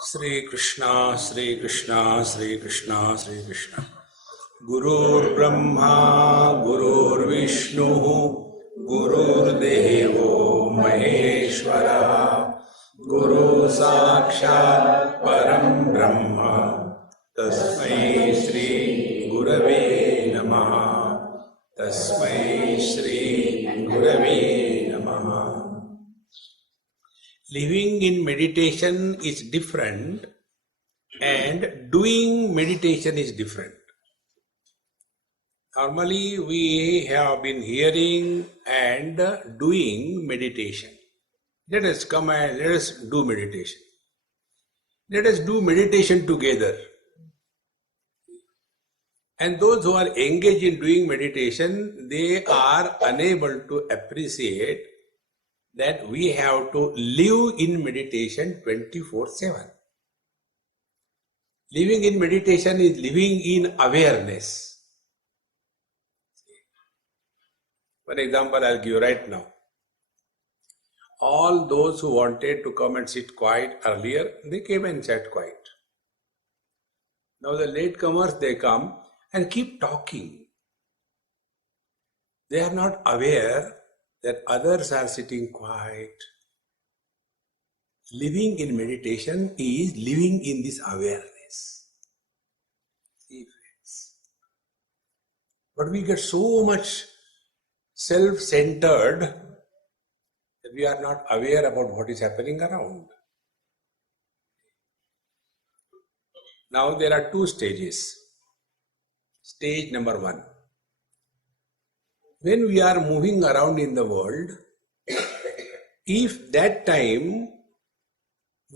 Sri Krishna, Sri Krishna, Sri Krishna, Sri Krishna. Gurur Brahma, Gurur Vishnu, Gurur Devo Maheshwara, Guru Sakshat Param Brahma, Tasmai Sri Gurave Namaha, Tasmai Sri Gurave Namaha. Living in meditation is different and doing meditation is different. Normally we have been hearing and doing meditation. Let us come and let us do meditation. Let us do meditation together. And those who are engaged in doing meditation, they are unable to appreciate that we have to live in meditation 24/7. Living in meditation is living in awareness. For example, I'll give you right now. All those who wanted to come and sit quiet earlier, they came and sat quiet. Now the latecomers, they come and keep talking. They are not aware that others are sitting quiet. Living in meditation is living in this awareness. See, friends. But we get so much self-centered that we are not aware about what is happening around. Now there are two stages. Stage number one. When we are moving around in the world, if that time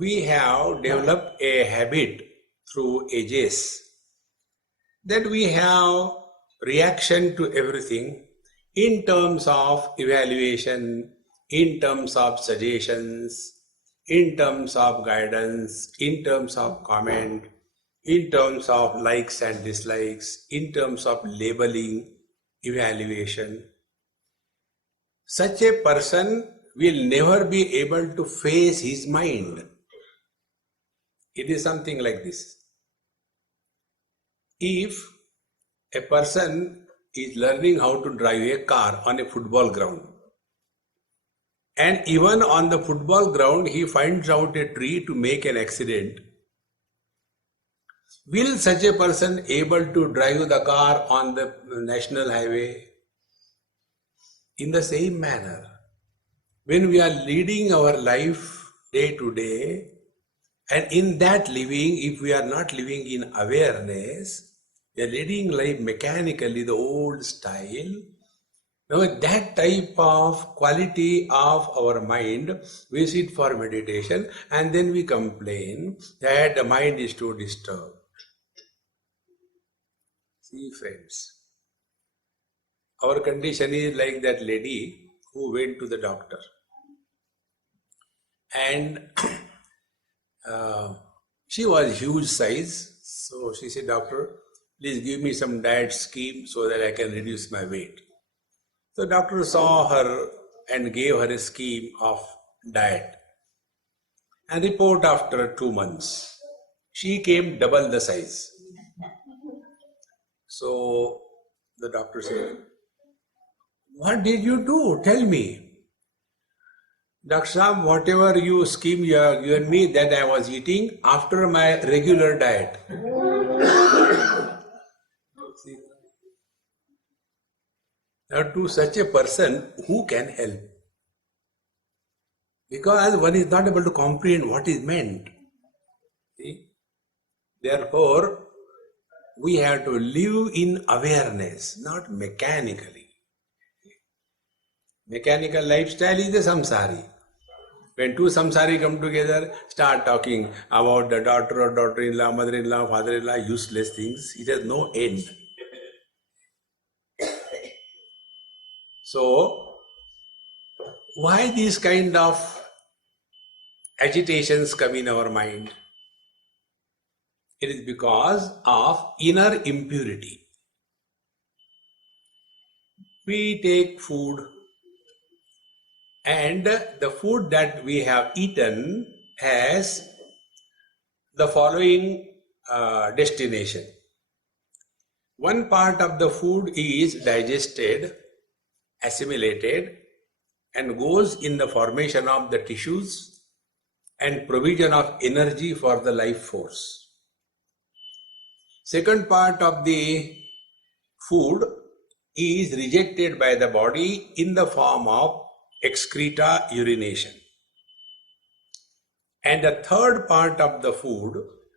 we have developed a habit through ages, that we have reaction to everything in terms of evaluation, in terms of suggestions, in terms of guidance, in terms of comment, in terms of likes and dislikes, in terms of labeling, evaluation. Such a person will never be able to face his mind. It is something like this. If a person is learning how to drive a car on a football ground, and even on the football ground he finds out a tree to make an accident, will such a person able to drive the car on the national highway? In the same manner, when we are leading our life day to day, and in that living, if we are not living in awareness, we are leading life mechanically, the old style. Now that type of quality of our mind, we sit for meditation and then we complain that the mind is too disturbed. See, friends, our condition is like that lady who went to the doctor and she was huge size. So she said, "Doctor, please give me some diet scheme so that I can reduce my weight." So doctor saw her and gave her a scheme of diet. And report after 2 months, she came double the size. So the doctor said, "What did you do? Tell me." "Dr. Sam, whatever you scheme you have given me, that I was eating after my regular diet." See? Now to such a person, who can help? Because one is not able to comprehend what is meant. See? Therefore, we have to live in awareness, not mechanically. Mechanical lifestyle is the samsari. When two samsari come together, start talking about the daughter or daughter-in-law, mother-in-law, father-in-law, useless things, it has no end. So, why these kind of agitations come in our mind? It is because of inner impurity. We take food, and the food that we have eaten has the following destination. One part of the food is digested, assimilated, and goes in the formation of the tissues and provision of energy for the life force. Second part of the food is rejected by the body in the form of excreta, urination. And the third part of the food,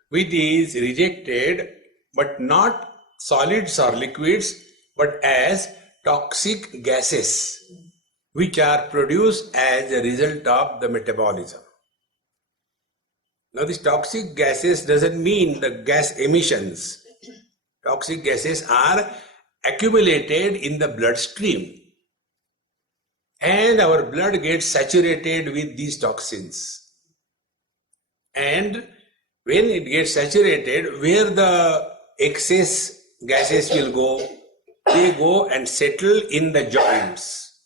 which is rejected but not solids or liquids, but as toxic gases, which are produced as a result of the metabolism. Now, these toxic gases doesn't mean the gas emissions. Toxic gases are accumulated in the bloodstream, and our blood gets saturated with these toxins. And when it gets saturated, where the excess gases will go, they go and settle in the joints,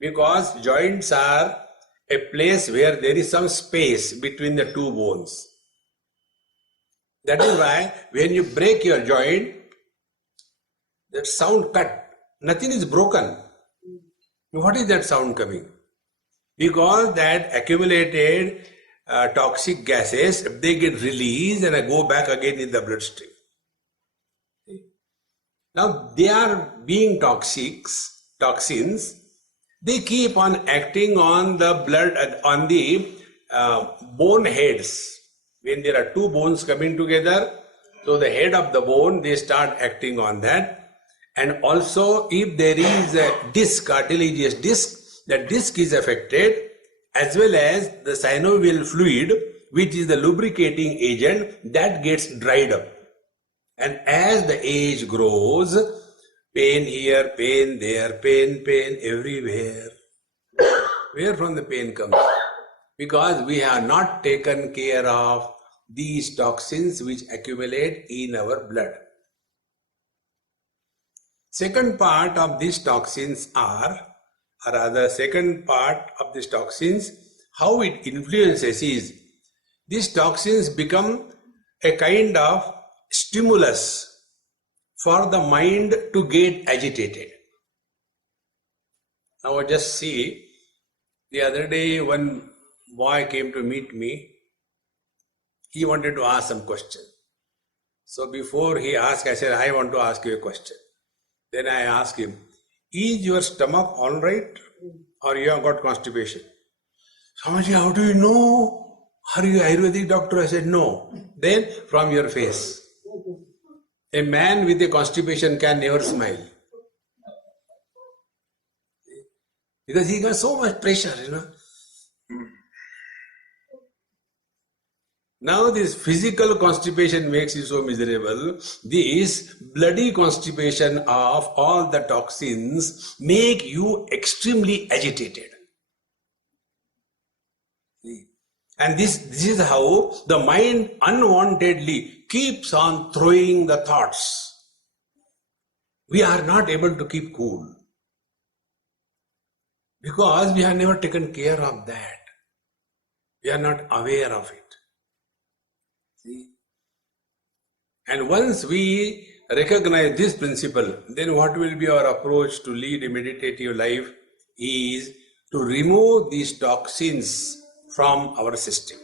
because joints are a place where there is some space between the two bones. That is why when you break your joint, that sound cut, nothing is broken. What is that sound coming? Because that accumulated toxic gases, they get released and go back again in the bloodstream. Now they are being toxins, they keep on acting on the blood, on the bone heads. When there are two bones coming together, so the head of the bone, they start acting on that. And also if there is a disc, cartilaginous disc, the disc is affected, as well as the synovial fluid, which is the lubricating agent, that gets dried up. And as the age grows, pain here, pain there, pain everywhere. Where from the pain comes? Because we have not taken care of these toxins which accumulate in our blood. Second part of these toxins second part of these toxins, how it influences is, these toxins become a kind of stimulus for the mind to get agitated. Now just see, the other day one boy came to meet me. He wanted to ask some question. So before he asked, I said, I want to ask you a question. Then I asked him, is your stomach all right, or you have got constipation? Swamiji, how do you know? Are you Ayurvedic doctor? I said, no. Then from your face. A man with a constipation can never smile. Because he got so much pressure, Now this physical constipation makes you so miserable. This bloody constipation of all the toxins make you extremely agitated. And this is how the mind unwantedly keeps on throwing the thoughts. We are not able to keep cool, because we have never taken care of that. We are not aware of it. See? And once we recognize this principle, then what will be our approach to lead a meditative life is to remove these toxins from our system.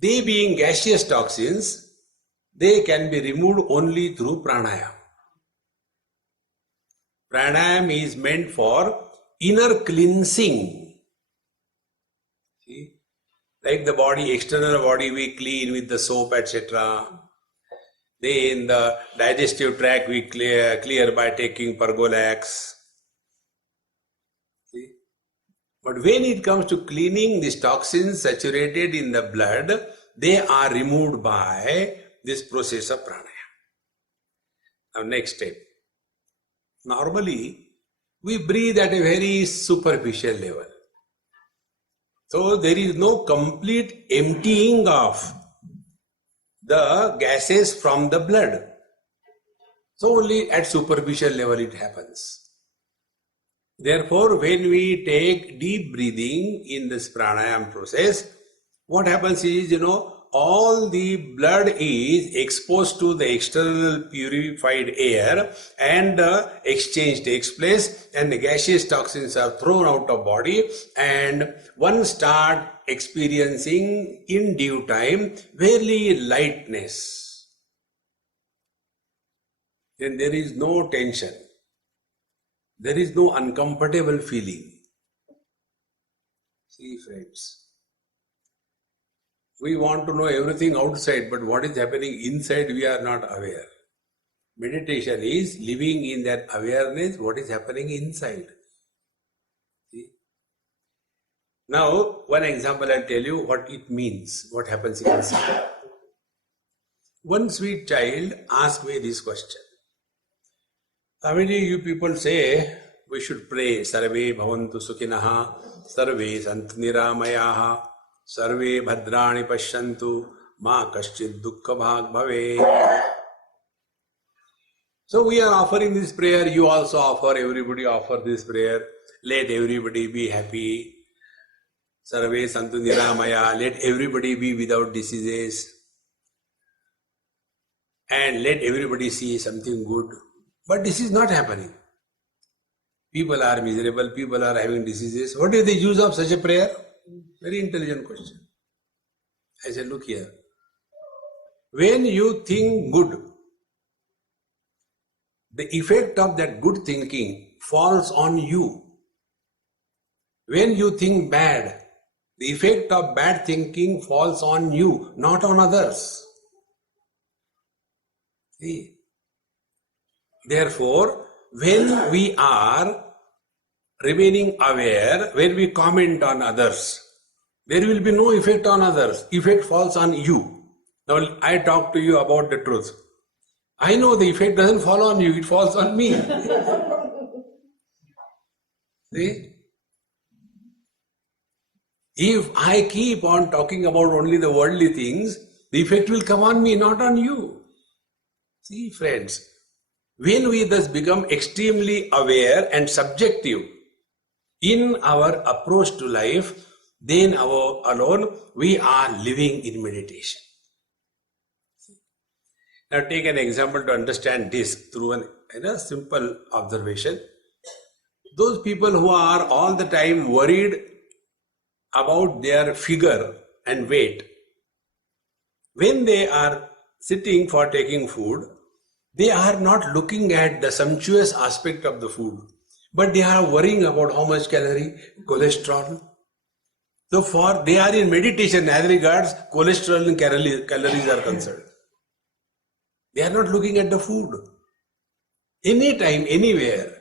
They being gaseous toxins, they can be removed only through pranayama. Pranayama is meant for inner cleansing. See? Like the body, external body we clean with the soap, etc. Then the digestive tract we clear by taking Pergolax. See? But when it comes to cleaning these toxins saturated in the blood, they are removed by this process of pranayama. Now next step. Normally, we breathe at a very superficial level. So there is no complete emptying of the gases from the blood. So only at superficial level it happens. Therefore, when we take deep breathing in this pranayama process, what happens is, all the blood is exposed to the external purified air, and exchange takes place, and the gaseous toxins are thrown out of body, and one start experiencing in due time very lightness. Then there is no tension. There is no uncomfortable feeling. See, friends, we want to know everything outside, but what is happening inside we are not aware. Meditation is living in that awareness, what is happening inside. See? Now, one example I'll tell you what it means, what happens inside. One sweet child asked me this question. Swamiji, you people say we should pray, Sarve bhavantu sukhinaha, Sarve santu niramayaha, Sarve bhadrani pashyantu, ma kaschid dukkha bhag bhave. So we are offering this prayer, you also offer, everybody offer this prayer. Let everybody be happy. Sarve santu niramaya, let everybody be without diseases. And let everybody see something good. But this is not happening. People are miserable, people are having diseases. What is the use of such a prayer? Very intelligent question. I said, look here. When you think good, the effect of that good thinking falls on you. When you think bad, the effect of bad thinking falls on you, not on others. See? Therefore, when we are remaining aware, when we comment on others, there will be no effect on others. Effect falls on you. Now, I talk to you about the truth. I know the effect doesn't fall on you, it falls on me. See? If I keep on talking about only the worldly things, the effect will come on me, not on you. See, friends, when we thus become extremely aware and subjective in our approach to life, then alone we are living in meditation. Now take an example to understand this through a simple observation. Those people who are all the time worried about their figure and weight, when they are sitting for taking food, they are not looking at the sumptuous aspect of the food, but they are worrying about how much calorie, cholesterol. So they are in meditation as regards cholesterol and calories are concerned. They are not looking at the food. Anytime, anywhere.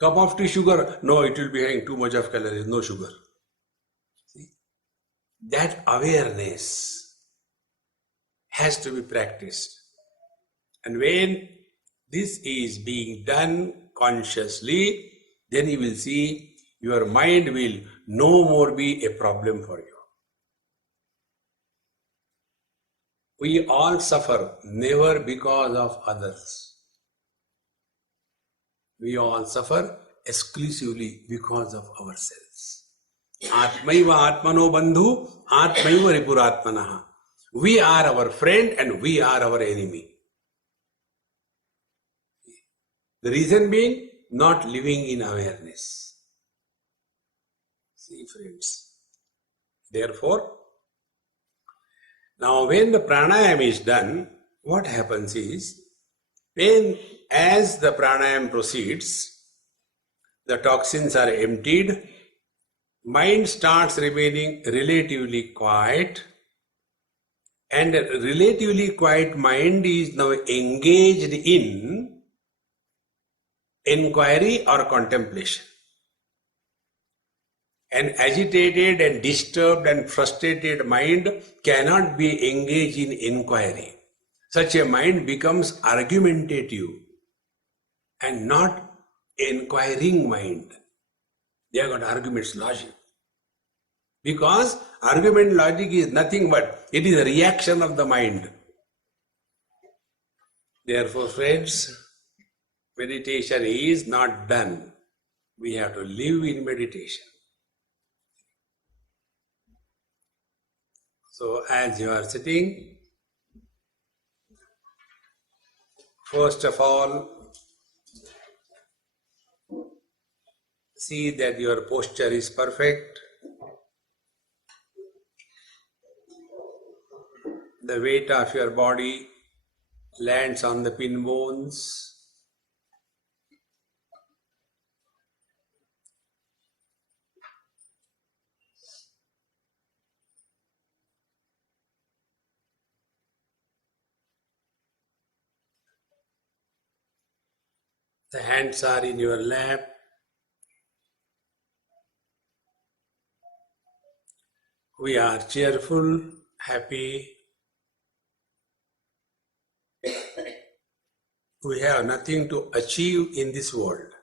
Cup of tea, sugar, no, it will be having too much of calories, no sugar. See? That awareness has to be practiced. And when this is being done consciously, then you will see your mind will no more be a problem for you. We all suffer never because of others. We all suffer exclusively because of ourselves. Atmaiva atmano bandhu, atmaiva ripuratmanaha. We are our friend and we are our enemy. The reason being, not living in awareness. See, friends. Therefore, now when the pranayama is done, what happens is, as the pranayama proceeds, the toxins are emptied, mind starts remaining relatively quiet, and a relatively quiet mind is now engaged in inquiry or contemplation. An agitated and disturbed and frustrated mind cannot be engaged in inquiry. Such a mind becomes argumentative and not inquiring mind. They have got arguments, logic. Because argument logic is nothing but, it is a reaction of the mind. Therefore, friends, meditation is not done. We have to live in meditation. So, as you are sitting, first of all, see that your posture is perfect. The weight of your body lands on the pin bones. The hands are in your lap. We are cheerful, happy. We have nothing to achieve in this world.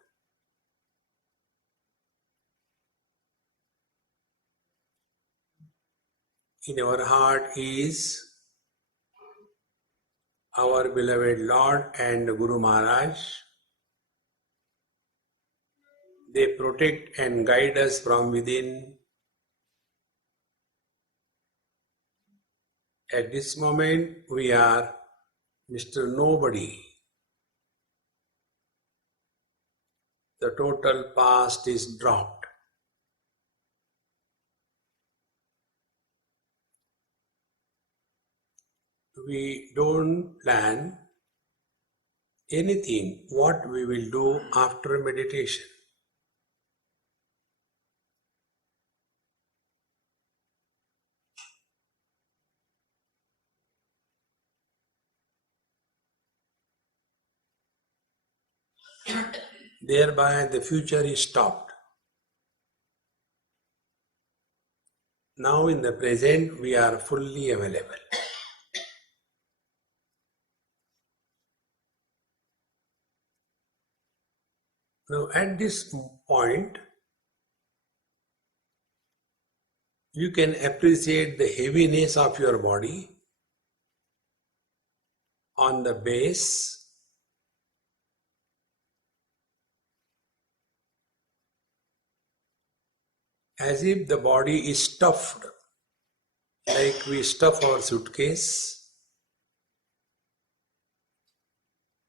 In our heart is our beloved Lord and Guru Maharaj. They protect and guide us from within. At this moment, we are Mr. Nobody. The total past is dropped. We don't plan anything what we will do after meditation. Thereby the future is stopped. Now in the present we are fully available. Now at this point you can appreciate the heaviness of your body on the base. As if the body is stuffed, like we stuff our suitcase.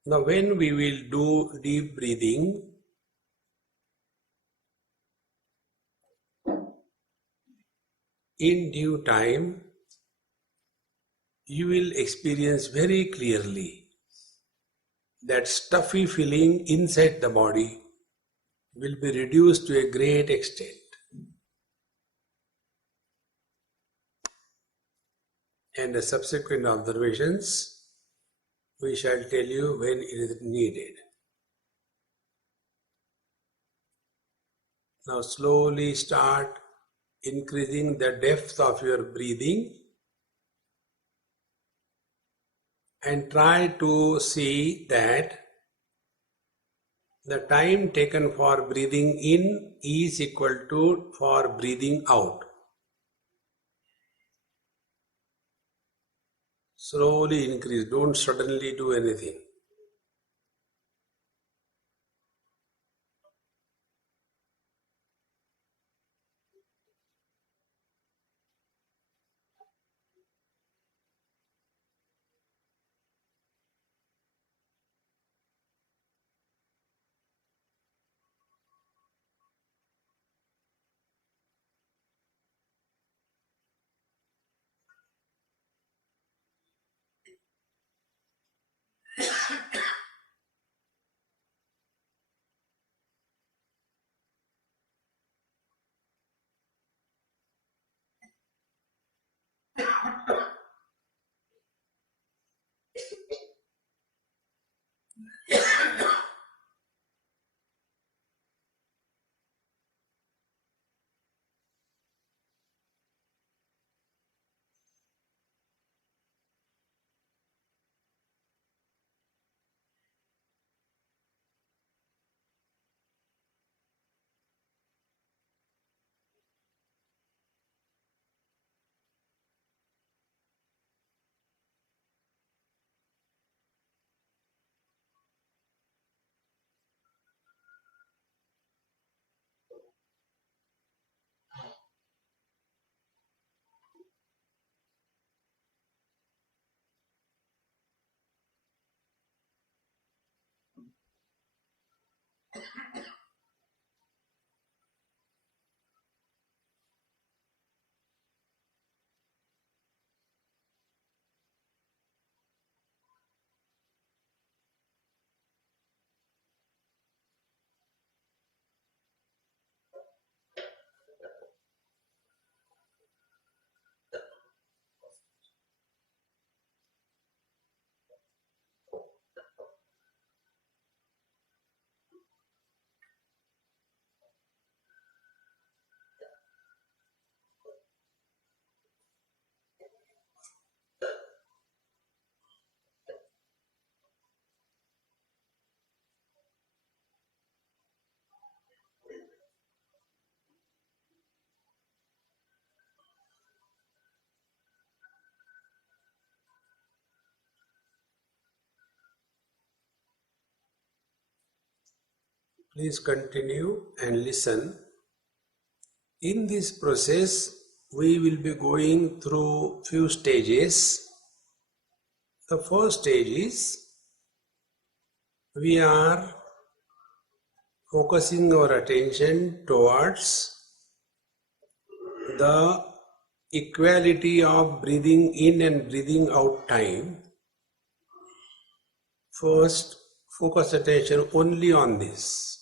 Now when we will do deep breathing, in due time, you will experience very clearly that stuffy feeling inside the body will be reduced to a great extent. And the subsequent observations we shall tell you when it is needed. Now slowly start increasing the depth of your breathing and try to see that the time taken for breathing in is equal to for breathing out. Slowly increase, don't suddenly do anything. Please continue and listen. In this process, we will be going through few stages. The first stage is we are focusing our attention towards the equality of breathing in and breathing out time. First, focus attention only on this.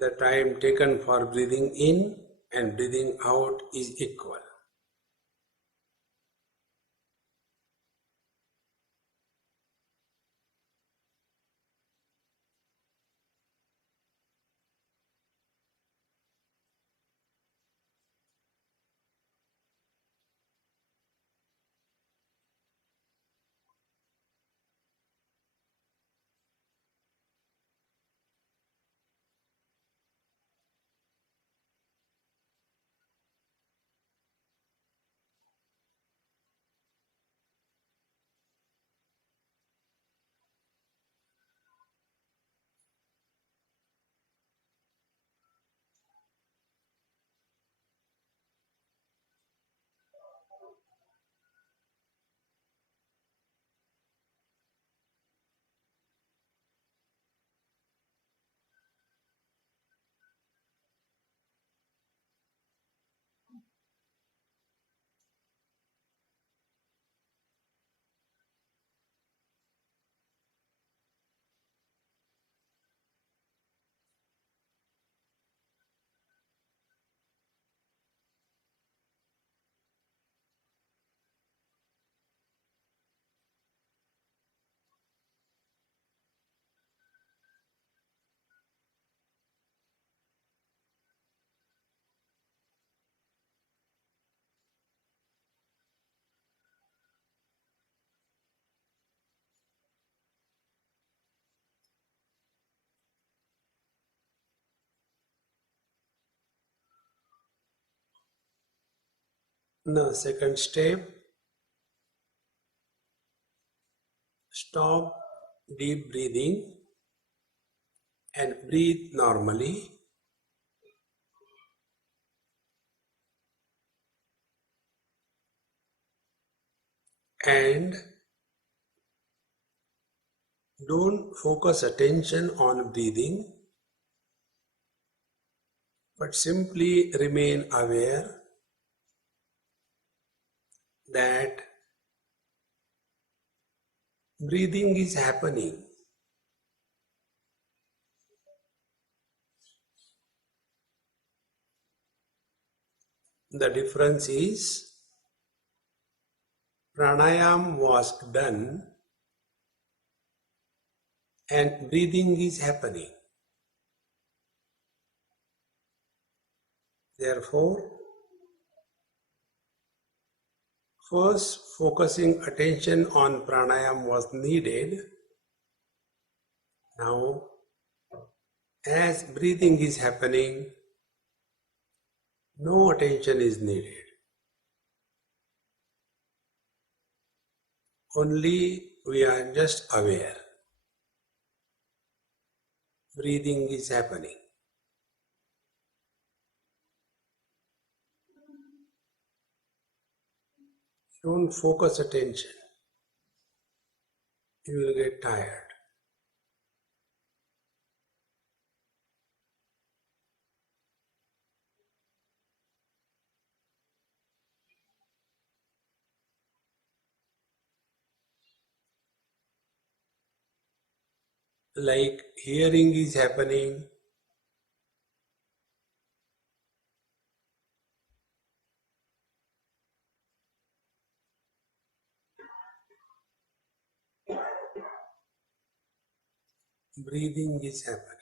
The time taken for breathing in and breathing out is equal. Now, second step, stop deep breathing and breathe normally. And don't focus attention on breathing, but simply remain aware that breathing is happening. The difference is pranayam was done and breathing is happening. Therefore, first focusing attention on pranayam was needed. Now, as breathing is happening, no attention is needed. Only we are just aware. Breathing is happening. Don't focus attention. You will get tired. like hearing is happening, breathing is happening.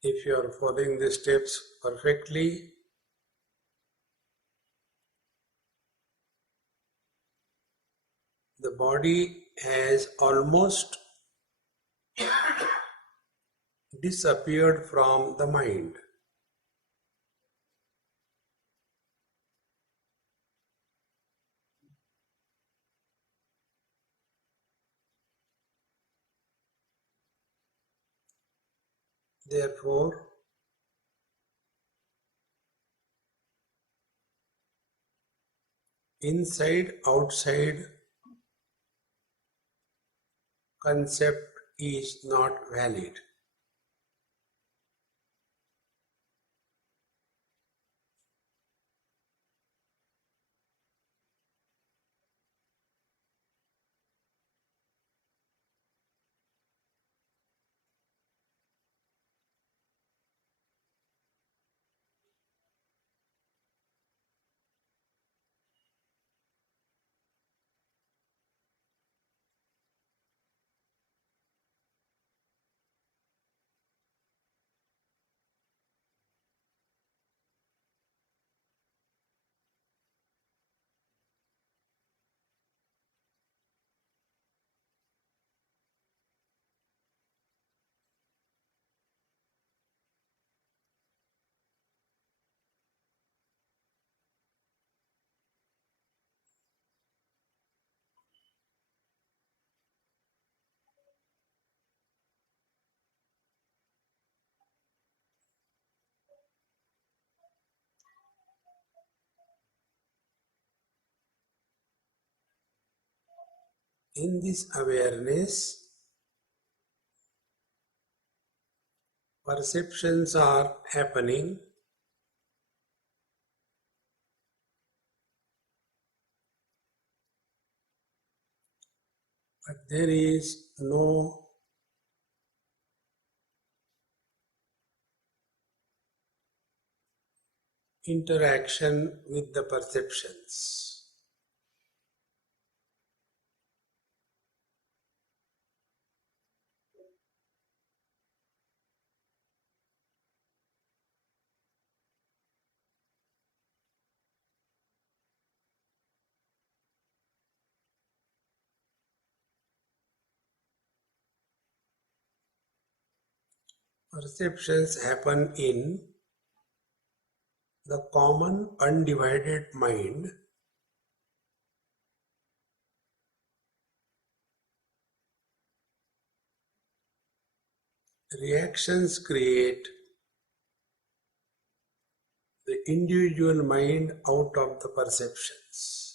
If you are following the steps perfectly, the body has almost disappeared from the mind. Therefore, inside outside concept is not valid. In this awareness, perceptions are happening, but there is no interaction with the perceptions. Perceptions happen in the common undivided mind, reactions create the individual mind out of the perceptions.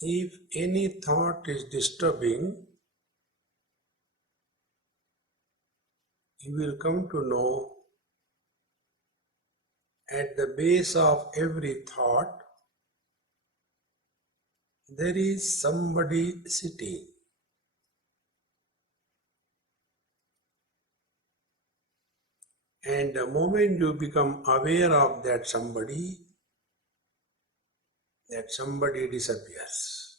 If any thought is disturbing, you will come to know at the base of every thought there is somebody sitting. And the moment you become aware of that somebody disappears.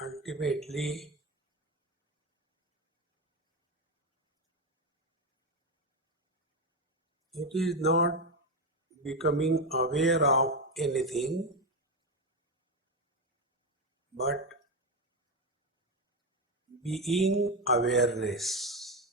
Ultimately, it is not becoming aware of anything, but being awareness.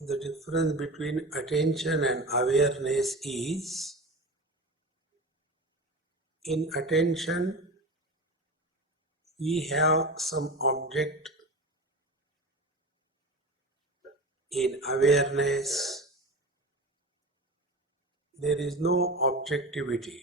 The difference between attention and awareness is in attention we have some object, in awareness there is no objectivity.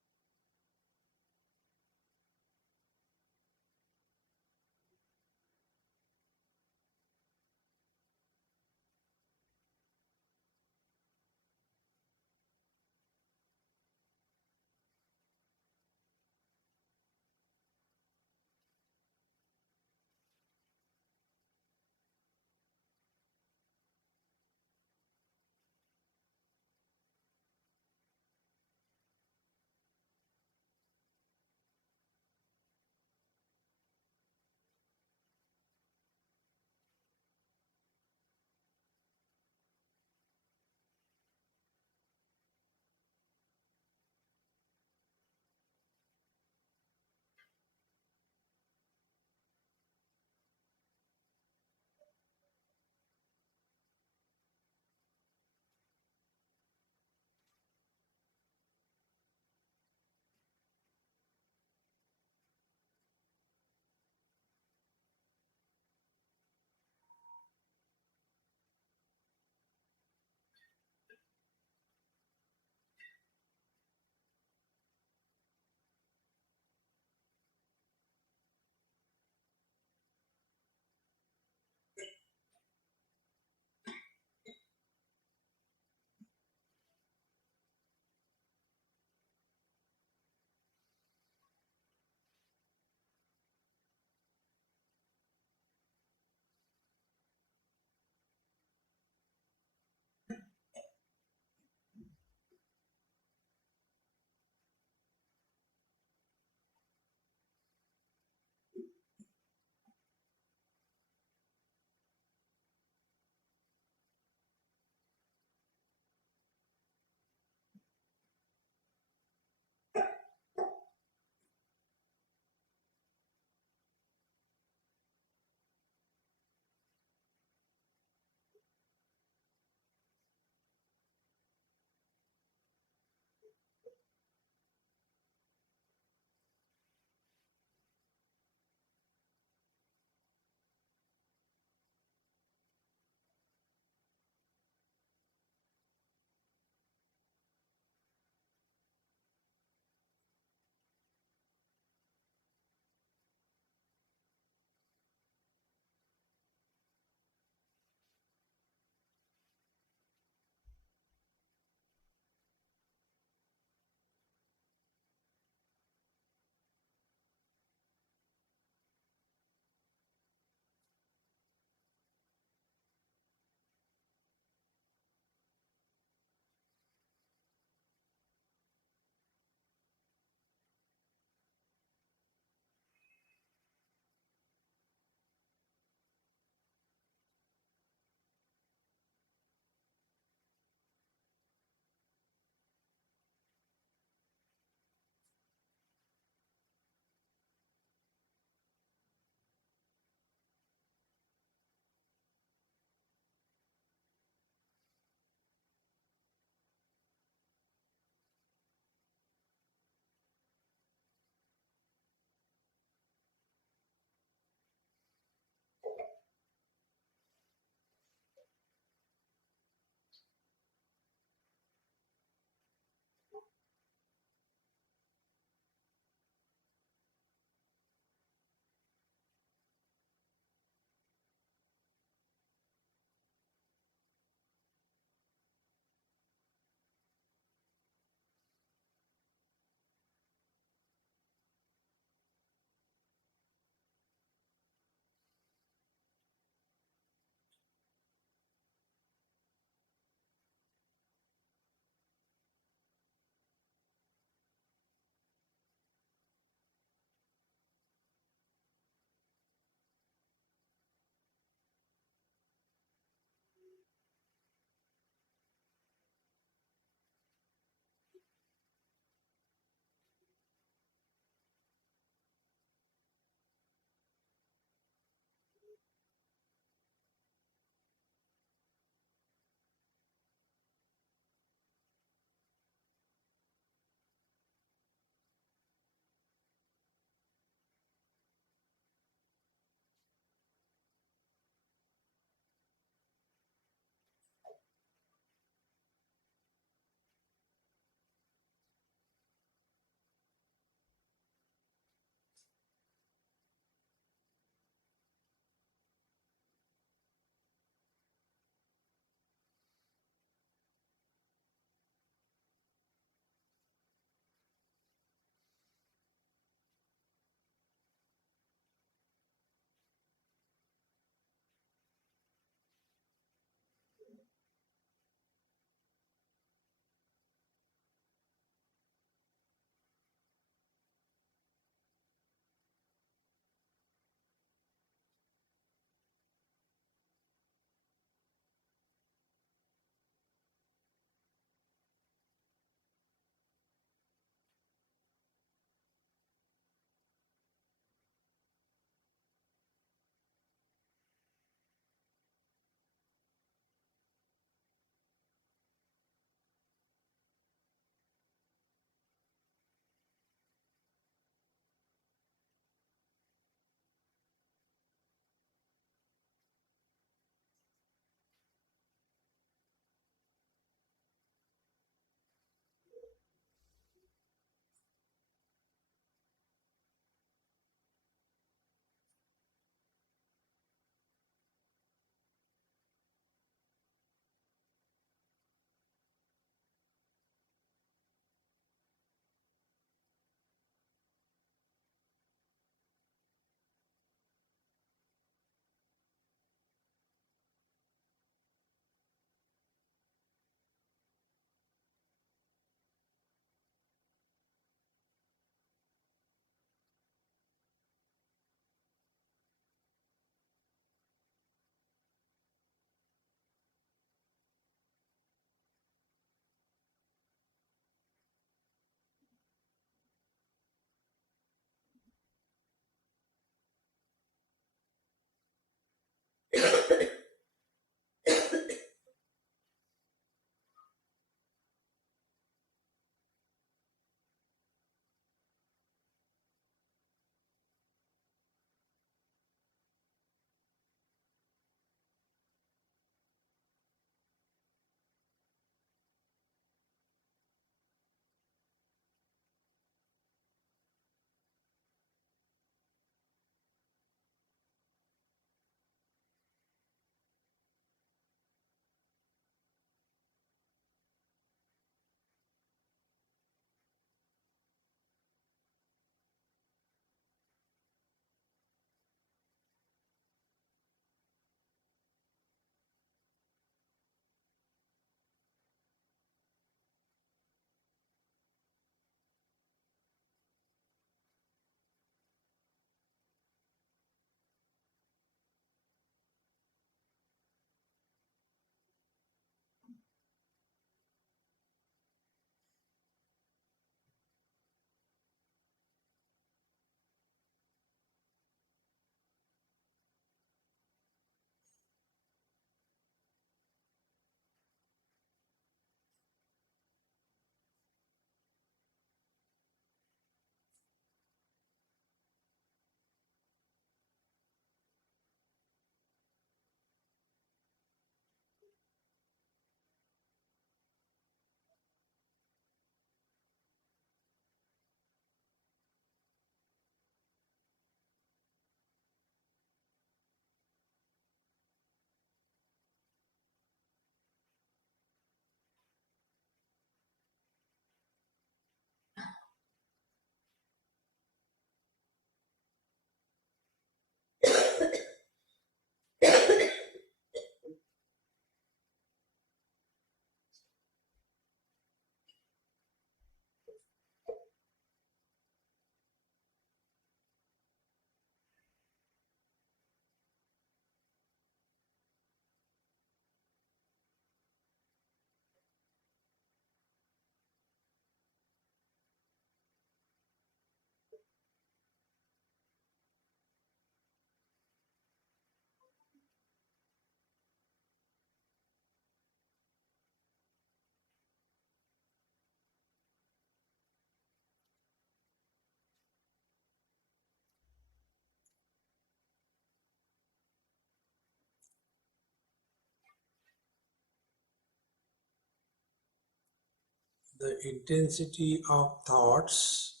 the intensity of thoughts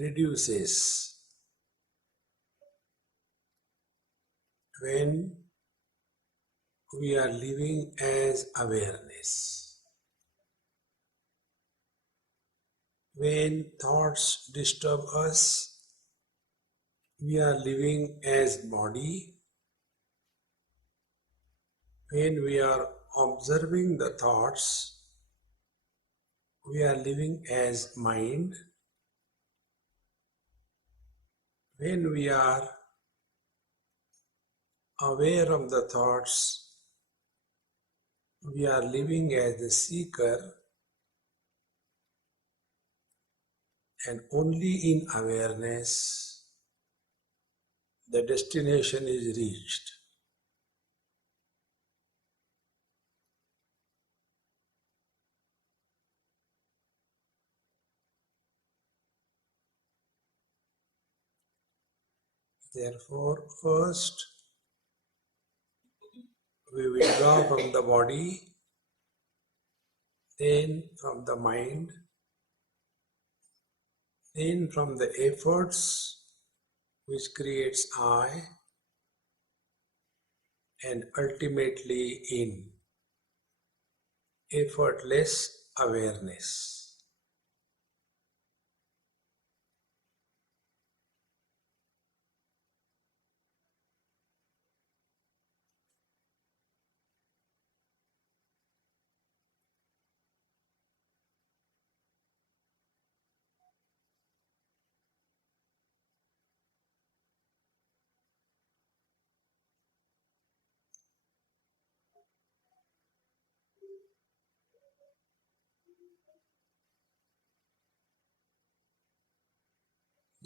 reduces when we are living as awareness. When thoughts disturb us, we are living as body. When we are observing the thoughts, we are living as mind. When we are aware of the thoughts, we are living as the seeker, and only in awareness the destination is reached. Therefore, first we withdraw from the body, then from the mind, then from the efforts which creates I, and ultimately in effortless awareness.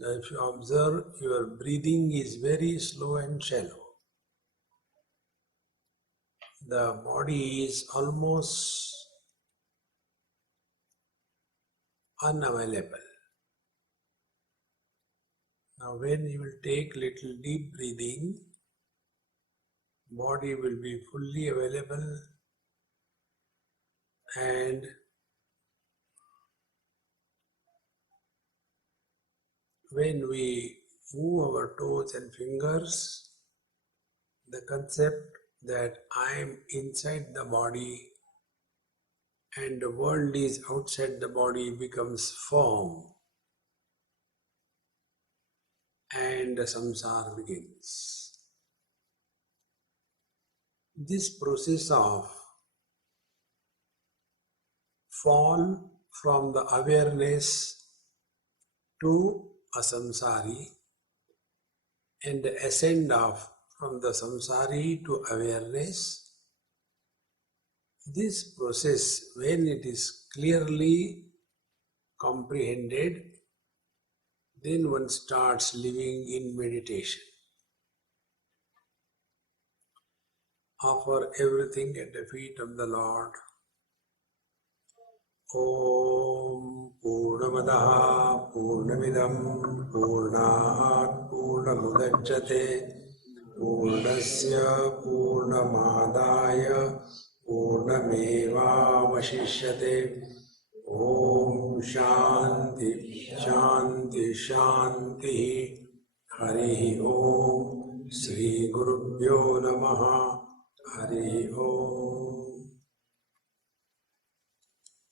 Now, if you observe, your breathing is very slow and shallow. The body is almost unavailable. Now, when you will take little deep breathing, body will be fully available, and when we move our toes and fingers, the concept that I am inside the body and the world is outside the body becomes form, and the samsara begins. This process of fall from the awareness to a samsari and the ascend of from the samsari to awareness, this process, when it is clearly comprehended, then one starts living in meditation. Offer everything at the feet of the Lord. Om Purnamadaha Purnamidam Purnat Purnamudachyate Purnasya Purnamadaya Purnamevavashishyate. Om Shanti Shanti Shanti. Hari Om Shri Gurubhyo Namaha. Hari Om.